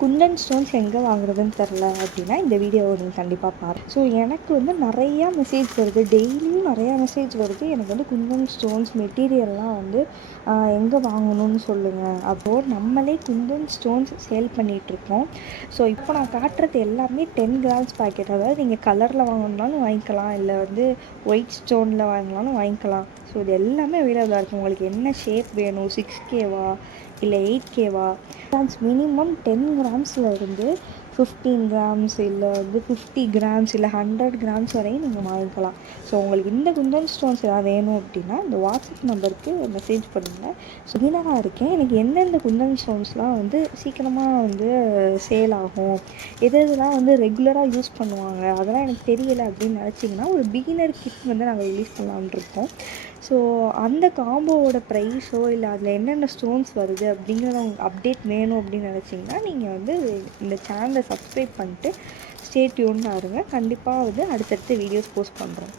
Kundan stones எங்கே வாங்குறதுன்னு தெரில அப்படின்னா இந்த வீடியோவை நீங்கள் கண்டிப்பாக பாருங்கள். ஸோ எனக்கு வந்து நிறையா மெசேஜ் வருது, டெய்லியும் நிறையா மெசேஜ் வருது. எனக்கு வந்து குந்தன் ஸ்டோன்ஸ் மெட்டீரியல்லாம் வந்து எங்கே வாங்கணும்னு சொல்லுங்கள். அப்போது நம்மளே குந்தன் ஸ்டோன்ஸ் சேல் பண்ணிகிட்ருக்கோம். ஸோ இப்போ நான் காட்டுறது எல்லாமே 10 கிராம்ஸ் பேக்கெட். அதாவது நீங்கள் கலரில் வாங்கணுன்னாலும் வாங்கிக்கலாம், இல்லை வந்து ஒயிட் ஸ்டோனில் வாங்கினாலும் வாங்கிக்கலாம். ஸோ இது எல்லாமே அவைலபிளாக இருக்குது. உங்களுக்கு என்ன ஷேப் வேணும், 6Kவா இல்லை 8Kவா? மினிமம் 10 கிராம்ஸில் இருந்து 15 கிராம்ஸ் இல்லை வந்து 50 கிராம்ஸ் இல்லை 100 கிராம்ஸ் வரையும் நீங்கள் வாங்கிக்கலாம். ஸோ உங்களுக்கு இந்த குந்தன் ஸ்டோன்ஸ் எதாவது வேணும் அப்படின்னா இந்த வாட்ஸ்அப் நம்பருக்கு மெசேஜ் பண்ணுங்கள். ஸோ பிகினராக இருக்கேன், எனக்கு எந்தெந்த குந்தன் ஸ்டோன்ஸ்லாம் வந்து சீக்கிரமாக வந்து சேல் ஆகும், எதெல்லாம் வந்து ரெகுலராக யூஸ் பண்ணுவாங்க, அதெல்லாம் எனக்கு தெரியலை அப்படின்னு நினச்சிங்கன்னா ஒரு பிகினர் கிட் வந்து நாங்கள் ரிலீஸ் பண்ணலான்னு இருக்கோம். ஸோ அந்த காம்போவோட ப்ரைஸோ இல்லை அதில் என்னென்ன ஸ்டோன்ஸ் வருது அப்படிங்கிற அப்டேட் வேணும் அப்படின்னு நினச்சிங்கன்னா நீங்கள் வந்து இந்த சேனலை சப்ஸ்கிரைப் பண்ணிட்டு ஸ்டே டியூன்டாக இருங்க. கண்டிப்பாக வந்து அடுத்தடுத்த வீடியோஸ் போஸ்ட் பண்ணுறோம்.